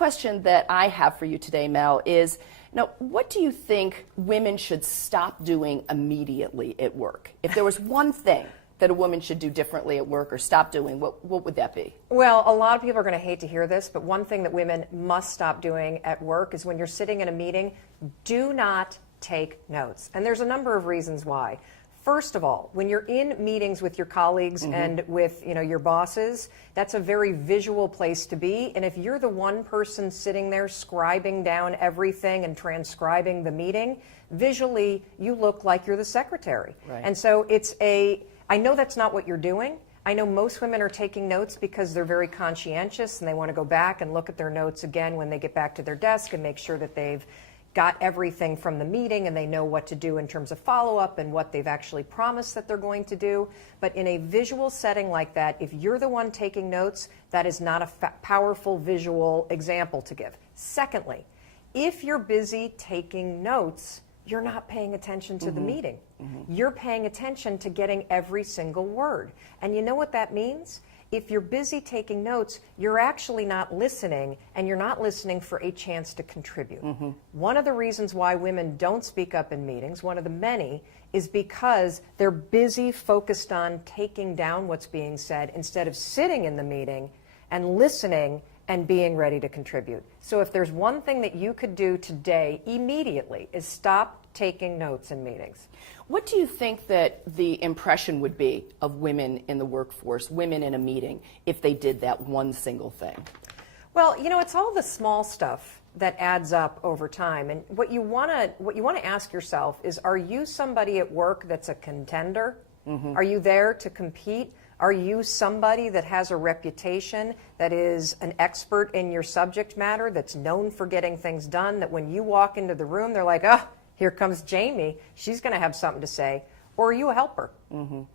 Question that I have for you today, Mel, is what do you think women should stop doing immediately at work? If there was one thing that a woman should do differently at work or stop doing, what would that be? Well, a lot of people are going to hate to hear this, but one thing that women must stop doing at work is when you're sitting in a meeting, do not take notes. And there's a number of reasons why. First of all, when you're in meetings with your colleagues and with your bosses, that's a very visual place to be. And if you're the one person sitting there scribing down everything and transcribing the meeting, visually you look like you're the secretary. Right. And so I know that's not what you're doing. I know most women are taking notes because they're very conscientious and they want to go back and look at their notes again when they get back to their desk and make sure that they've got everything from the meeting and they know what to do in terms of follow-up and what they've actually promised that they're going to do. But in a visual setting like that, if you're the one taking notes, that is not a powerful visual example to give. Secondly, if you're busy taking notes, you're not paying attention to the meeting. You're paying attention to getting every single word. And you know what that means? If you're busy taking notes, you're actually not listening, and you're not listening for a chance to contribute. One of the reasons why women don't speak up in meetings, one of the many, is because they're busy focused on taking down what's being said instead of sitting in the meeting and listening and being ready to contribute. So if there's one thing that you could do today immediately is stop taking notes in meetings. What do you think that the impression would be of women in the workforce, women in a meeting, if they did that one single thing? Well, it's all the small stuff that adds up over time. And what you want to ask yourself is, are you somebody at work that's a contender? Are you there to compete? Are you somebody that has a reputation, that is an expert in your subject matter, that's known for getting things done, that when you walk into the room, they're like, oh, here comes Jamie. She's going to have something to say. Or are you a helper?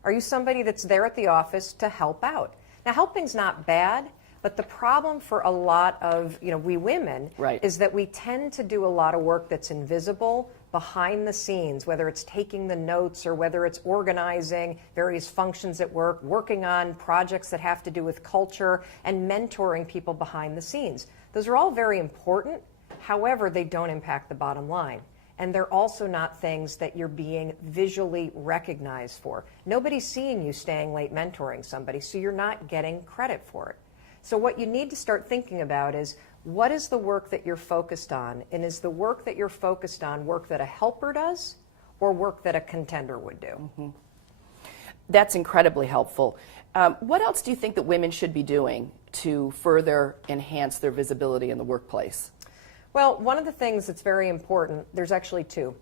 Are you somebody that's there at the office to help out? Now, helping's not bad, but the problem for a lot of we women is that we tend to do a lot of work that's invisible behind the scenes, whether it's taking the notes or whether it's organizing various functions at work, working on projects that have to do with culture, and mentoring people behind the scenes. Those are all very important. However, they don't impact the bottom line. And they're also not things that you're being visually recognized for. Nobody's seeing you staying late mentoring somebody, so you're not getting credit for it. So what you need to start thinking about is, what is the work that you're focused on? And is the work that you're focused on work that a helper does or work that a contender would do? That's incredibly helpful. What else do you think that women should be doing to further enhance their visibility in the workplace? Well, one of the things that's very important, there's actually two.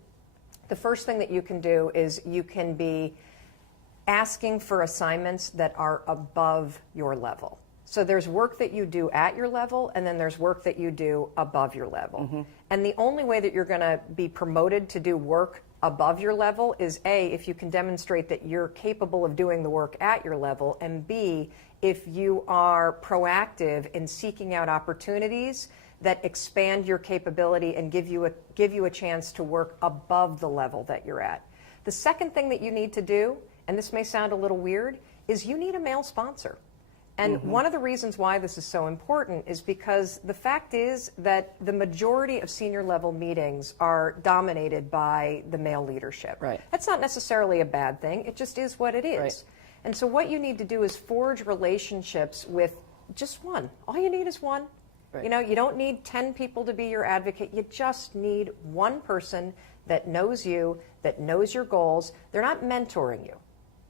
The first thing that you can do is you can be asking for assignments that are above your level. So there's work that you do at your level, and then there's work that you do above your level. And the only way that you're going to be promoted to do work above your level is A, if you can demonstrate that you're capable of doing the work at your level, and B, if you are proactive in seeking out opportunities that expand your capability and give you a chance to work above the level that you're at. The second thing that you need to do, and this may sound a little weird, is you need a male sponsor. And one of the reasons why this is so important is because the fact is that the majority of senior level meetings are dominated by the male leadership. Right. That's not necessarily a bad thing. It just is what it is. Right. And so what you need to do is forge relationships with just one. All you need is one. Right. You don't need 10 people to be your advocate. You just need one person that knows you, that knows your goals. They're not mentoring you.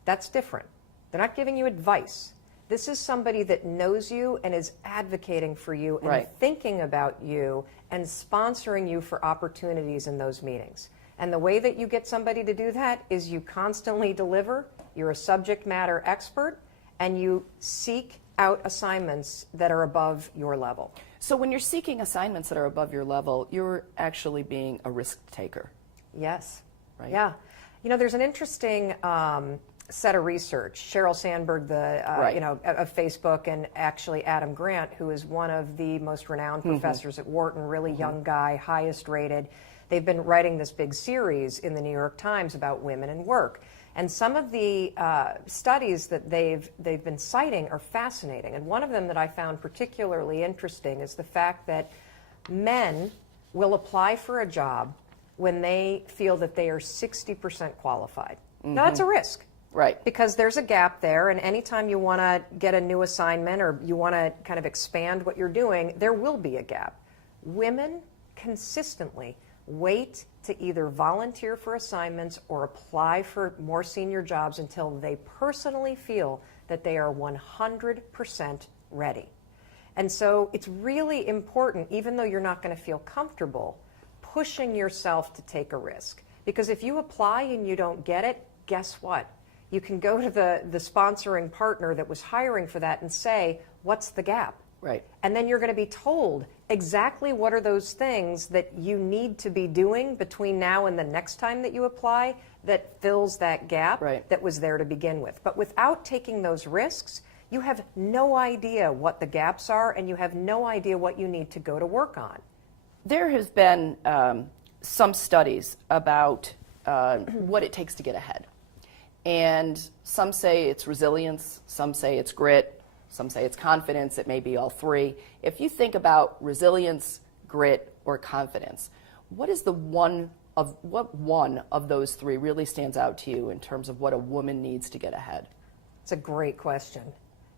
That's different. They're not giving you advice. This is somebody that knows you and is advocating for you and thinking about you and sponsoring you for opportunities in those meetings. And the way that you get somebody to do that is you constantly deliver, you're a subject matter expert, and you seek out assignments that are above your level. So when you're seeking assignments that are above your level, you're actually being a risk taker. Yes. Right? Yeah. There's an interesting set of research. Sheryl Sandberg, of Facebook, and actually Adam Grant, who is one of the most renowned professors at Wharton, really young guy, highest rated. They've been writing this big series in the New York Times about women and work. And some of the studies that they've been citing are fascinating. And one of them that I found particularly interesting is the fact that men will apply for a job when they feel that they are 60% qualified. Now, that's a risk. Right. Because there's a gap there, and anytime you want to get a new assignment or you want to kind of expand what you're doing, there will be a gap. Women consistently wait to either volunteer for assignments or apply for more senior jobs until they personally feel that they are 100% ready. And so it's really important, even though you're not going to feel comfortable, pushing yourself to take a risk. Because if you apply and you don't get it, guess what? You can go to the sponsoring partner that was hiring for that and say, what's the gap? Right. And then you're going to be told exactly what are those things that you need to be doing between now and the next time that you apply that fills that gap that was there to begin with. But without taking those risks, you have no idea what the gaps are, and you have no idea what you need to go to work on. There has been some studies about what it takes to get ahead. And some say it's resilience, some say it's grit, some say it's confidence, it may be all three. If you think about resilience, grit, or confidence, what one of those three really stands out to you in terms of what a woman needs to get ahead? It's a great question.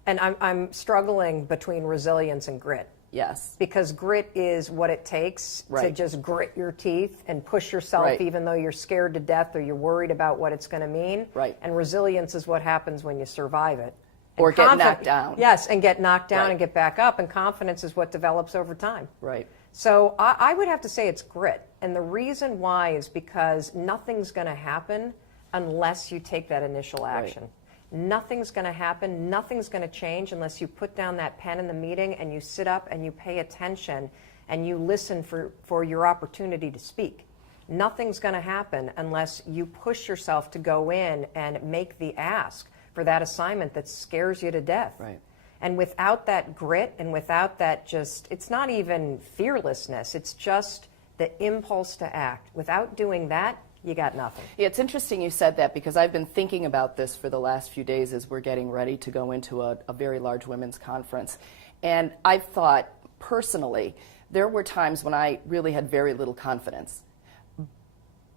And I'm struggling between resilience and grit. Yes. Because grit is what it takes to just grit your teeth and push yourself even though you're scared to death or you're worried about what it's going to mean. Right. And resilience is what happens when you survive it. Or get knocked down. Yes, and get knocked down and get back up. And confidence is what develops over time. Right. So I would have to say it's grit. And the reason why is because nothing's going to happen unless you take that initial action. Right. Nothing's going to happen, nothing's going to change unless you put down that pen in the meeting and you sit up and you pay attention and you listen for your opportunity to speak. Nothing's going to happen unless you push yourself to go in and make the ask for that assignment that scares you to death. Right. And without that grit and without that it's not even fearlessness, it's just the impulse to act. Without doing that, you got nothing. Yeah, it's interesting you said that because I've been thinking about this for the last few days as we're getting ready to go into a very large women's conference. And I've thought, personally, there were times when I really had very little confidence.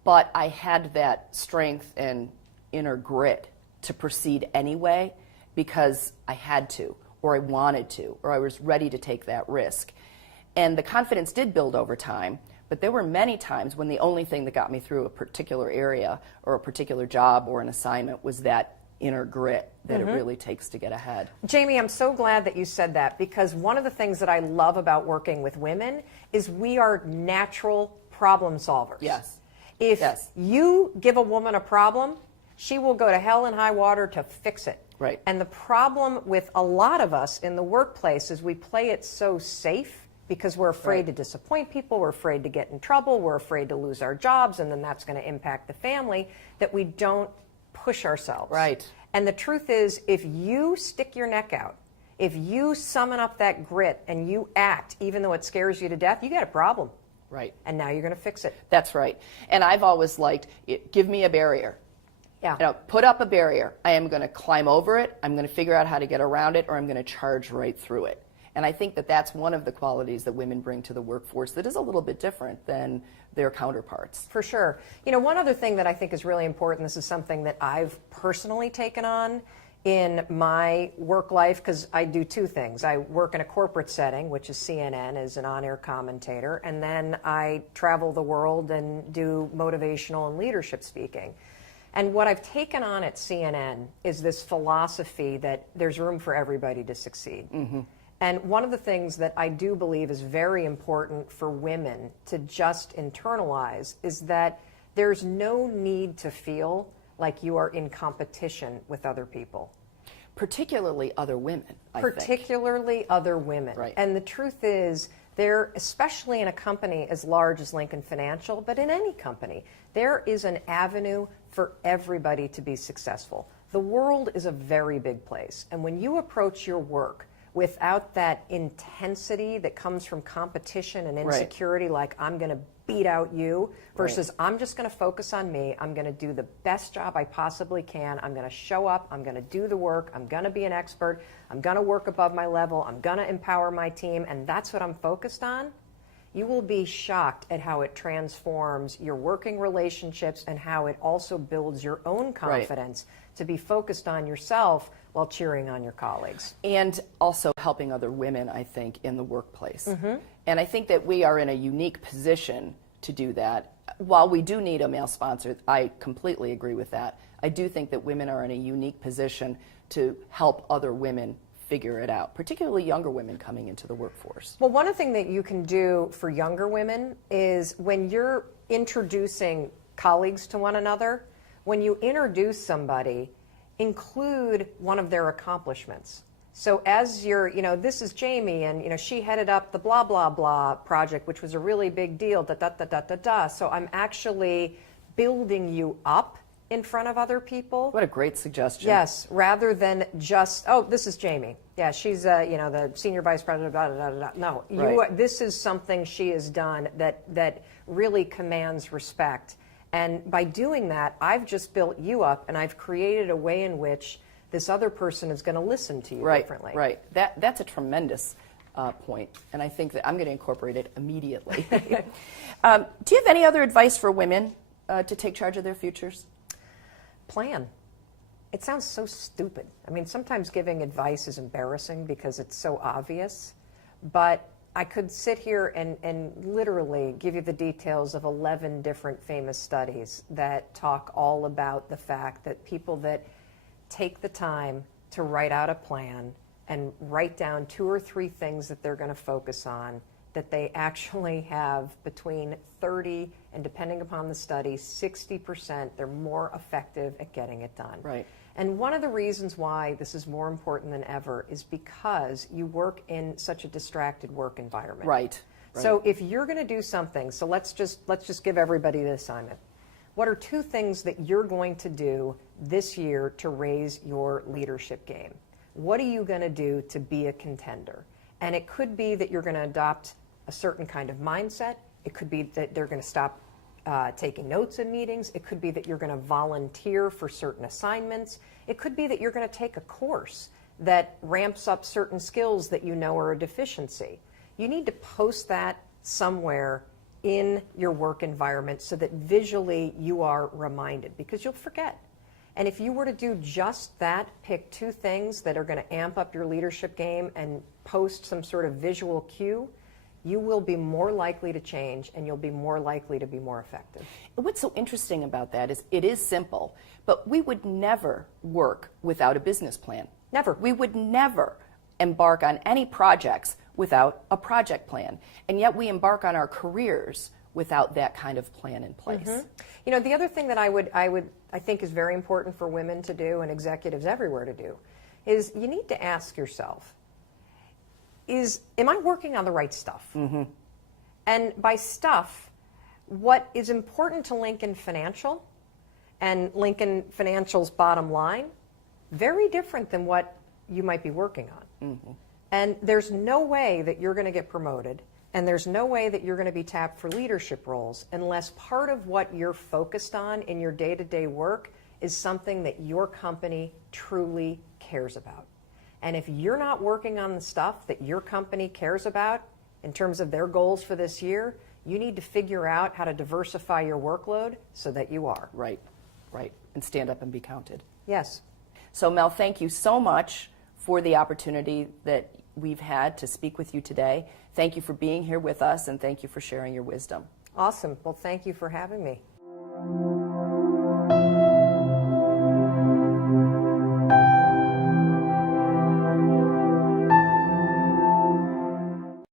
But I had that strength and inner grit to proceed anyway because I had to, or I wanted to, or I was ready to take that risk. And the confidence did build over time. But there were many times when the only thing that got me through a particular area or a particular job or an assignment was that inner grit that it really takes to get ahead. Jamie, I'm so glad that you said that because one of the things that I love about working with women is we are natural problem solvers. Yes. If you give a woman a problem, she will go to hell and high water to fix it. Right. And the problem with a lot of us in the workplace is we play it so safe because we're afraid to disappoint people, we're afraid to get in trouble, we're afraid to lose our jobs, and then that's going to impact the family, that we don't push ourselves. Right. And the truth is, if you stick your neck out, if you summon up that grit and you act, even though it scares you to death, you got a problem. Right. And now you're going to fix it. That's right. And I've always liked, give me a barrier. Yeah. You know, put up a barrier. I am going to climb over it, I'm going to figure out how to get around it, or I'm going to charge right through it. And I think that that's one of the qualities that women bring to the workforce that is a little bit different than their counterparts. For sure. You know, one other thing that I think is really important, this is something that I've personally taken on in my work life, because I do two things. I work in a corporate setting, which is CNN, as an on-air commentator, and then I travel the world and do motivational and leadership speaking. And what I've taken on at CNN is this philosophy that there's room for everybody to succeed. And one of the things that I do believe is very important for women to just internalize is that there's no need to feel like you are in competition with other people. Particularly other women, I think. Particularly other women. Right. And the truth is, there, especially in a company as large as Lincoln Financial, but in any company, there is an avenue for everybody to be successful. The world is a very big place. And when you approach your work without that intensity that comes from competition and insecurity, like I'm going to beat out you, versus I'm just going to focus on me. I'm going to do the best job I possibly can. I'm going to show up. I'm going to do the work. I'm going to be an expert. I'm going to work above my level. I'm going to empower my team, and that's what I'm focused on. You will be shocked at how it transforms your working relationships and how it also builds your own confidence to be focused on yourself while cheering on your colleagues. And also helping other women, I think, in the workplace. And I think that we are in a unique position to do that. While we do need a male sponsor, I completely agree with that. I do think that women are in a unique position to help other women figure it out, particularly younger women coming into the workforce. Well, one thing that you can do for younger women is when you're introducing colleagues to one another, when you introduce somebody, include one of their accomplishments. So as you're, this is Jamie, and she headed up the blah blah blah project, which was a really big deal. Da da da da da da. So I'm actually building you up in front of other people. What a great suggestion. Yes, rather than just, oh, this is Jamie. Yeah, she's the senior vice president. Blah, blah, blah, blah. No, this is something she has done that really commands respect. And by doing that, I've just built you up, and I've created a way in which this other person is going to listen to you differently. Right. That's a tremendous point, and I think that I'm going to incorporate it immediately. Do you have any other advice for women to take charge of their futures? Plan. It sounds so stupid. I mean, sometimes giving advice is embarrassing because it's so obvious, but I could sit here and literally give you the details of 11 different famous studies that talk all about the fact that people that take the time to write out a plan and write down 2 or 3 things that they're going to focus on, that they actually have between 30 and, depending upon the study, 60%, they're more effective at getting it done. Right. And one of the reasons why this is more important than ever is because you work in such a distracted work environment. Right. So if you're going to do something, so let's just give everybody the assignment. What are 2 things that you're going to do this year to raise your leadership game? What are you going to do to be a contender? And it could be that you're going to adopt a certain kind of mindset. It could be that they're going to stop taking notes in meetings. It could be that you're going to volunteer for certain assignments. It could be that you're going to take a course that ramps up certain skills that you know are a deficiency. You need to post that somewhere in your work environment so that visually you are reminded, because you'll forget. And if you were to do just that, pick 2 things that are going to amp up your leadership game and post some sort of visual cue, you will be more likely to change, and you'll be more likely to be more effective. What's so interesting about that is it is simple, but we would never work without a business plan. Never. We would never embark on any projects without a project plan. And yet we embark on our careers without that kind of plan in place. The other thing that I think is very important for women to do, and executives everywhere to do, is you need to ask yourself, am I working on the right stuff? And by stuff, what is important to Lincoln Financial and Lincoln Financial's bottom line, very different than what you might be working on. And there's no way that you're going to get promoted, and there's no way that you're going to be tapped for leadership roles unless part of what you're focused on in your day-to-day work is something that your company truly cares about. And if you're not working on the stuff that your company cares about in terms of their goals for this year, you need to figure out how to diversify your workload so that you are. Right. And stand up and be counted. Yes. So Mel, thank you so much for the opportunity that we've had to speak with you today. Thank you for being here with us, and thank you for sharing your wisdom. Awesome. Well, thank you for having me.